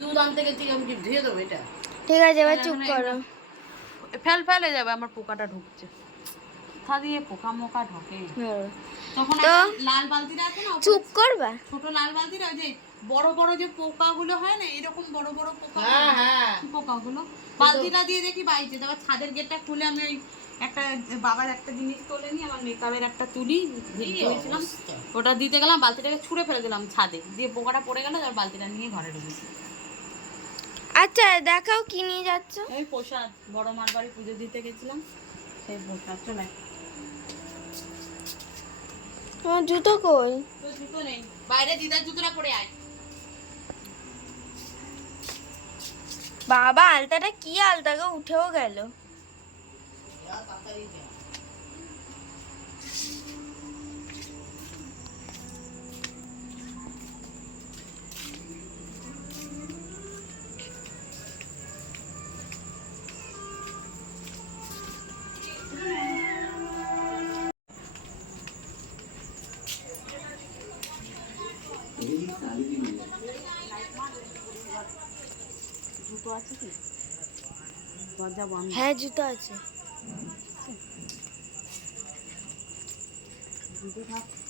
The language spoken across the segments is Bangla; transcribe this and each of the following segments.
দুধ আনতে গেছি, আমি কি ধুয়ে দেবো এটা? ঠিক আছে, এবার চুপ করো। ফেলে যাবে, আমার পোকাটা ঢুকছে। কোথা দিয়ে পোকা মোকা ঢোকে? তখন তো লাল বালতিটা আছে না, চুপ করবা? ছোট লাল বালতিটা, যে বড় বড় যে পোকাগুলো হয় না, এরকম বড় বড় পোকা, পোকাগুলো বালতিটা দিয়ে দেখি বাইছে। তারপর ছাদের গেটটা খুলে আমি ওই একটা বাবার একটা জিনিস তোলে নি, আমার মেকআপের একটা তুলি ধুয়েছিলাম, ওটা দিতে গেলাম, বালতিটাকে ছুঁড়ে ফেলে দিলাম ছাদে, দিয়ে পোকাটা পড়ে গেল, আর বালতিটা নিয়ে ঘরে ঢুকেছি। আচ্ছা দেখাও কি নিয়ে যাচ্ছ। এই প্রসাদ, বড় মার বাড়ি পুজো দিতে গেছিলাম, সেই প্রসাদ। চলে তোমার জুতো কই? তো জুতো নেই, বাইরে দিদার জুতোটা পরে আয়। বাবা আলতাটা কি আলতা গো, উঠেও গেল। জুতো আছে কি? দরজা বন্ধ। হ্যাঁ জুতো আছে।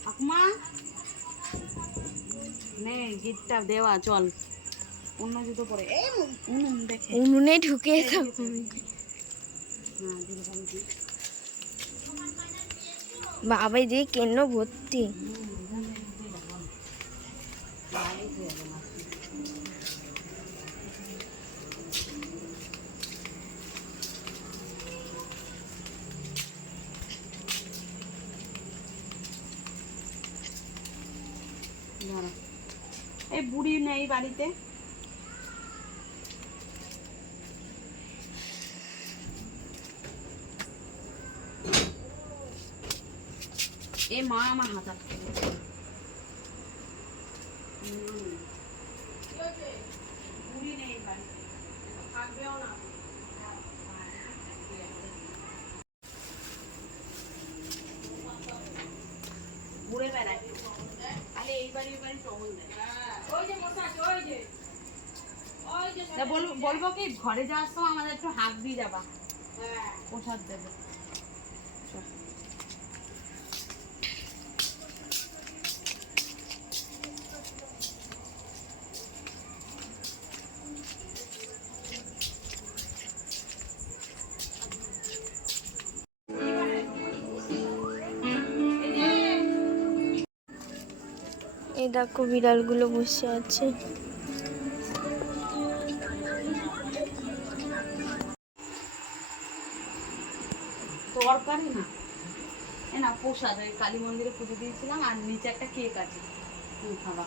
ঠাকুমা নে, গিটটা দেওয়া, চল অন্য জুতো পরে। এই উনুন দেখে, উনুনে ঢুকে বাবাই দিয়ে কেন ভর্তি। এই বুড়ি নেই বাড়িতে, এ মা আমার হাত আটকে গেছে। বুড়ি নেই বাড়িতে, থাকবেও না। ঘুরে বেড়ায়, তাহলে এই বাড়ি ওই বাড়ি টহল দেয়। বলবো কি, ঘরে যাওয়ার সময় আমাদের একটু হাত দিয়ে যাবা, প্রসাদ দেবে। এই দেখো বিড়ালগুলো বসে আছে। তরকারি না, এ না প্রসাদ, ওই কালী মন্দিরে পুজো দিয়েছিলাম, আর নিচে একটা কেক আছে, তুমি খাবা।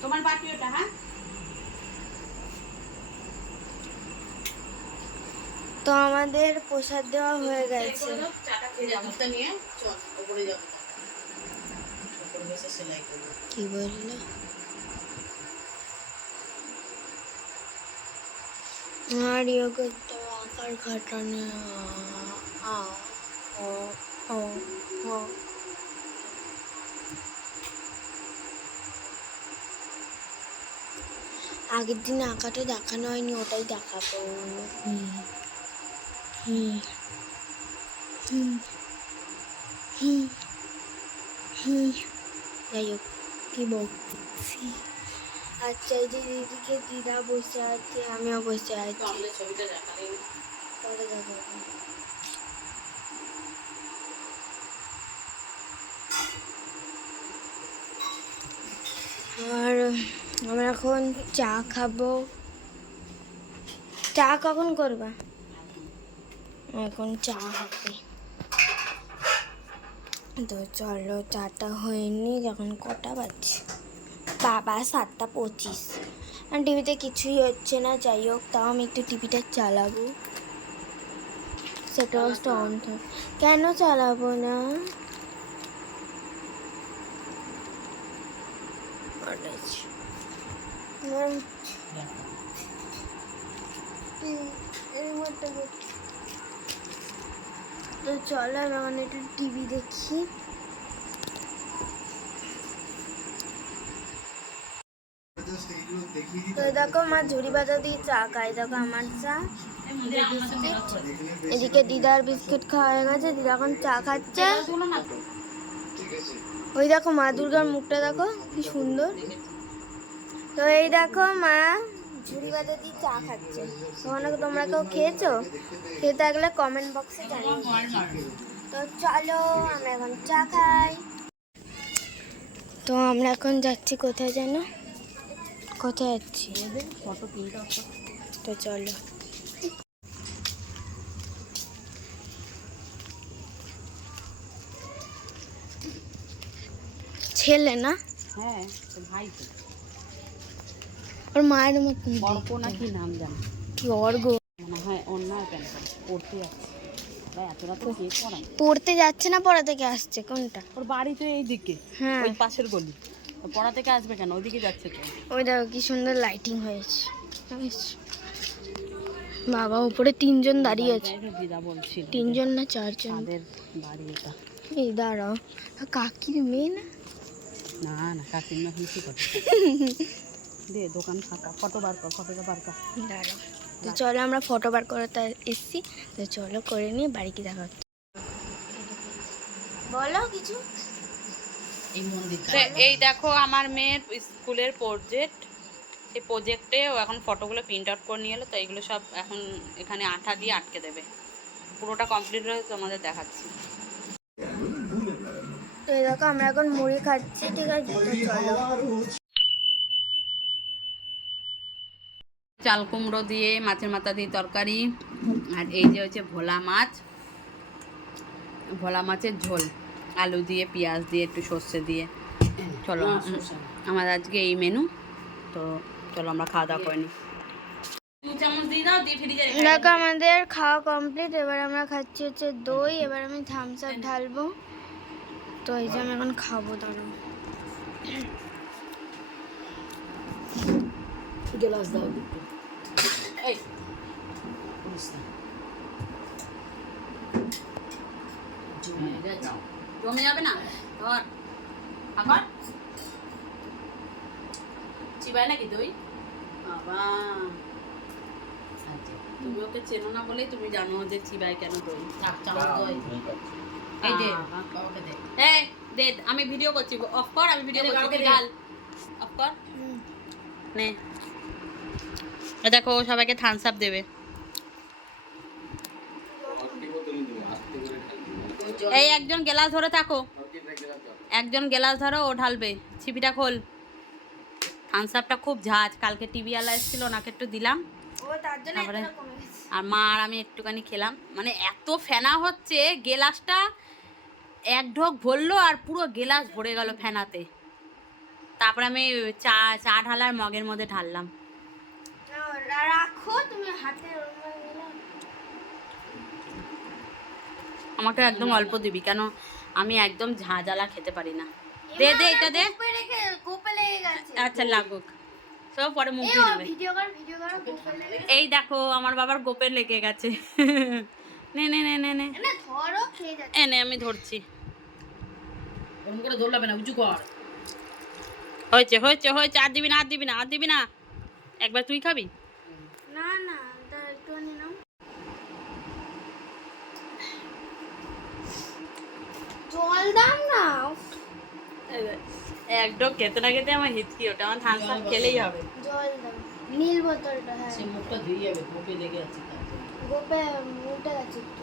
তোমার বাকি ওটা। হ্যাঁ, তো আমাদের প্রসাদ দেওয়া হয়ে গেছে। চাটা খেয়ে যাবো। নিয়ে চল উপরে যাবো, উপরে বসে সেলাই করবো। কি বললো? আর ইয়ে করতে হবে, আকার খাটানো। আগের দিন আঁকাটা দেখানো হয়নি, ওটাই দেখাবো। যাই হোক, কি বলছি। আচ্ছা, এই যে দিদিকে দিদা বসে আছে, আমিও বসে আছি। আমাদের ছবিটা দেখালে পরে দেখাবো। আর আমরা এখন চা খাবো। চা কখন করবা? এখন চা হবে। তো চলো, চাটা হয়নি, এখন কটা বাজছে? বাবা 7:25। আর টিভিতে কিছুই হচ্ছে না। যাই হোক, তাও আমি একটু টিভিটা চালাবো। সেটা অন থাক। কেন চালাবো না? তো চলো, আমি একটু টিভি দেখি। তো এই দেখো মা ঝুড়ি বাতা দিয়ে চা খায়, দেখো আমার চা, বিস্কিট, এদিকে দিদার বিস্কিট খাওয়া হয়ে গেছে, দিদা এখন চা খাচ্ছে। ওই দেখো মা দুর্গার মুখটা দেখো কি সুন্দর। তো এই দেখো মা ঝুড়ি বাতা দিয়ে চা খাচ্ছে। তোমরা কেউ খেয়েছো? খেয়ে থাকলে কমেন্ট বক্সে জানিও। তো চলো আমরা এখন চা খাই। তো আমরা এখন যাচ্ছি কোথায় যেন, কোথায় যাচ্ছি তো চলো। ছেলে না? হ্যাঁ ভাই তো ওর মায়ের মতন অর্ক না কি নাম জানি, কি অর্ঘ। মনে হয় অন্যায় প্যান্ট পড়তে যাচ্ছে। ভাই এত রাতে কে পড়ায়? পড়তে যাচ্ছে না পড়া থেকে আসছে? কোনটা? ওর বাড়ি তো এই দিকে, হ্যাঁ ওই পাশের গলি। ও পড়া থেকে আসবে কেন? ওইদিকে যাচ্ছে তো। ওই দেখো কি সুন্দর লাইটিং হয়েছে। বাবা উপরে 3 জন দাঁড়িয়ে আছে। দিদা বলছিল 3 জন না 4 জন। তাদের বাড়ি এটা। এই দাঁড়াও, কাকির মেয়ে না? না না কাকিমা হিসি কথা দে, দোকান ফাঁকা, ফটোটা বার কর। দাঁড়াও, তো চলো আমরা ফটো বার করতে এসছি, তো চলো করে নিয়ে বাড়ি কি দেখা হচ্ছে। বলো কিছু। এই মন্দিরটা এই দেখো আমার মেয়ের স্কুলের প্রজেক্ট। এই প্রজেক্টে ও এখন ফটোগুলো প্রিন্ট আউট করে নিয়ে এলো, তো এইগুলো সব এখন এখানে আঠা দিয়ে আটকে দেবে। পুরোটা কমপ্লিট হয়ে তোমাদের দেখাচ্ছি। তো এই দেখো আমরা এখন মুড়ি খাচ্ছি, ঠিক আছে? তো চলো। চাল কুমড়ো দিয়ে মাছের মাথা দিয়ে তরকারি, আর এই যে হচ্ছে ভোলা মাছের ঝোল, আলু দিয়ে পেঁয়াজ দিয়ে একটু সর্ষে দিয়ে। চলো আমার আজকে এই মেনু। তো চলো আমরা খাওয়া দাওয়া করে নিই। 2 চামচ দিয়ে দাও, দিয়ে ফ্রিজে রেখে দেখো আমাদের খাওয়া কমপ্লিট। এবার আমরা খাচ্ছি হচ্ছে দই। এবার আমি থামস আপ ঢালবো। তো এই যে আমি এখন খাবো, দাঁড়াও। গ্লাস দাও একটু। এই করিস না। জমে গেছে। জমে যাবে না, ধর আবার চিবাই নাকি দই বাবা। আচ্ছা, তুমি ওকে চেনো না বলেই তুমি জানো যে চিবাই কেন দই। এক চামচ দই। এই যে বাবাকে দে। এই দে, আমি ভিডিও করছি, অফ কর। আমি ভিডিও করছি, তুই ঢাল, অফ কর। নে দেখো সবাইকে থামস আপ দেবে। এই একজন গ্লাস ধরে থাকো, একজন গ্লাস ধরো, ও ঢালবে। ছিপিটা খোল। থামস আপটা খুব ঝাঁজ, কালকে টিভি আলা এসেছিল, ওনাকে একটু দিলাম। ও তার জন্য তারপরে এতটা কমে গেছে। আর মা আর আমি একটুখানি খেলাম। মানে এত ফেনা হচ্ছে, গেলাসটা এক ঢোক ভরলো আর পুরো গেলাস ভরে গেল ফেনাতে। তারপরে আমি চা ঢালার মগের মধ্যে ঢাললাম। রাখো তুমি হাতে। আমাকে একদম অল্প দিবি, কেন আমি একদম ঝাঁঝালা খেতে পারি না। দে দে, এটা দে। আচ্ছা লাগুক, সব পরে মুখ দিয়ে নেবে। এই দেখো আমার বাবার গোপে লেগে গেছে। নে নে নে নে নে, এনে আমি ধরছি। ওরকম করে ধরলাবে না, উঁচু কর। হয়েছে হয়েছে হয়েছে, আর দিবি না, আর দিবি না, আর দিবি না। একবার তুই খাবি? না না, একটু নাও। জল দাও না। একদম খেতে না খেতে আমার হিচকি ওটা, আমার থামস আপ খেলেই হবে। জল দাও, নীল বোতলটা। হ্যাঁ, সে মুখটা ধুয়ে যাবে, গোপে লেগে আছে তার জন্য। গোপে উল্টে গেছে একটু।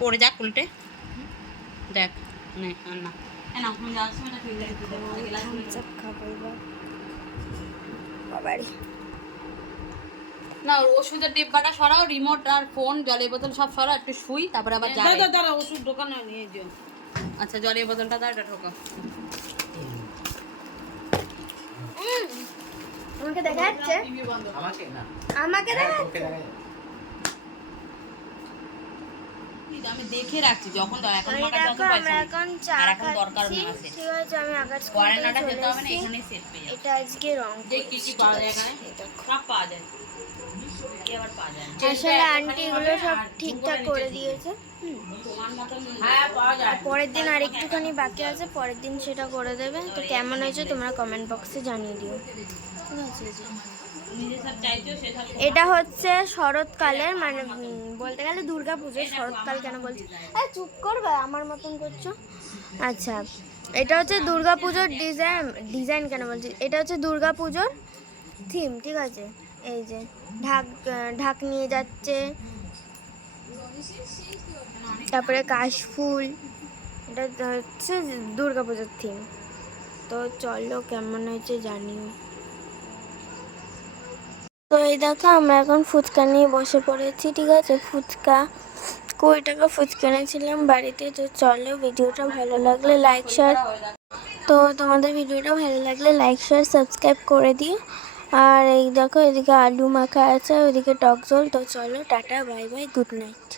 পড়ে যাক উল্টে, দেখ। নে আর না, না তুমি যাওয়ার সময় এটা ফিল্টারে দিতে সব খাবো এবার। বাবারে, না ওষুধের ডিব্বাটা সরাও, রিমোট আর ফোন জলের বোতল সব সরাও, একটু শুই, তারপরে আবার যাবে। দাঁড়া, ওষুধ দোকানে নিয়ে যেও। আচ্ছা জলের বোতলটা দাও, এটা ঢোকা। আমাকে দেখা যাচ্ছে? টিভি বন্ধ। আমাকে না। আমাকে দেখা যাচ্ছে? আমি দেখে রাখছি যখন এখন এই আমার কাছে অত দেখো পয়সা আমরা নেই। এখন চা আর এখন দরকার খাচ্ছি নেই আছে। ঠিক আছে আমি আকাশ কোয়ারেন্টাটা চলে খেতে হবে না, এসেছি। এখানেই সেট পেয়ে যাবে। এটা আজকে রং যে কি কি পাওয়া যায় এখানে সব পাওয়া যায়। কি আবার পাওয়া যায় না। আসলে আন্টি এগুলো সব ঠিকঠাক করে দিয়েছে। তোমার মতন হ্যাঁ পাওয়া যায়। পরের দিন আর একটুখানি বাকি আছে, পরের দিন সেটা করে দেবে। তো কেমন হয়েছে তোমরা কমেন্ট বক্সে জানিয়ে দিও, ঠিক আছে? নিজে সব চাইছো সেসব এটা হচ্ছে শরৎকালের মানে বলতে গেলে দুর্গা পুজো। শরৎকাল কেন বলছি, চুপ করবে, আমার মতন করছো। আচ্ছা, এটা হচ্ছে দুর্গা পুজোর ডিজাইন কেন বলছি, এটা হচ্ছে দুর্গা পুজোর থিম, ঠিক আছে? এই যে ঢাক নিয়ে যাচ্ছে, তারপরে কাশফুল, এটা হচ্ছে দুর্গা পুজোর থিম। তো চলো কেমন হয়েছে জানিও। তো এই দেখো আমরা এখন ফুচকা নিয়ে বসে পড়েছি, ঠিক আছে? ফুচকা 20 টাকা ফুচকা এনেছিলাম বাড়িতে। তো চলো, ভিডিওটা ভালো লাগলে লাইক শেয়ার, তো তোমাদের ভিডিওটা ভালো লাগলে লাইক শেয়ার সাবস্ক্রাইব করে দিও। আর এই দেখো এদিকে আলু মাখা আছে, ওইদিকে টক ঝোল। তো চলো, tata, bye bye, good night.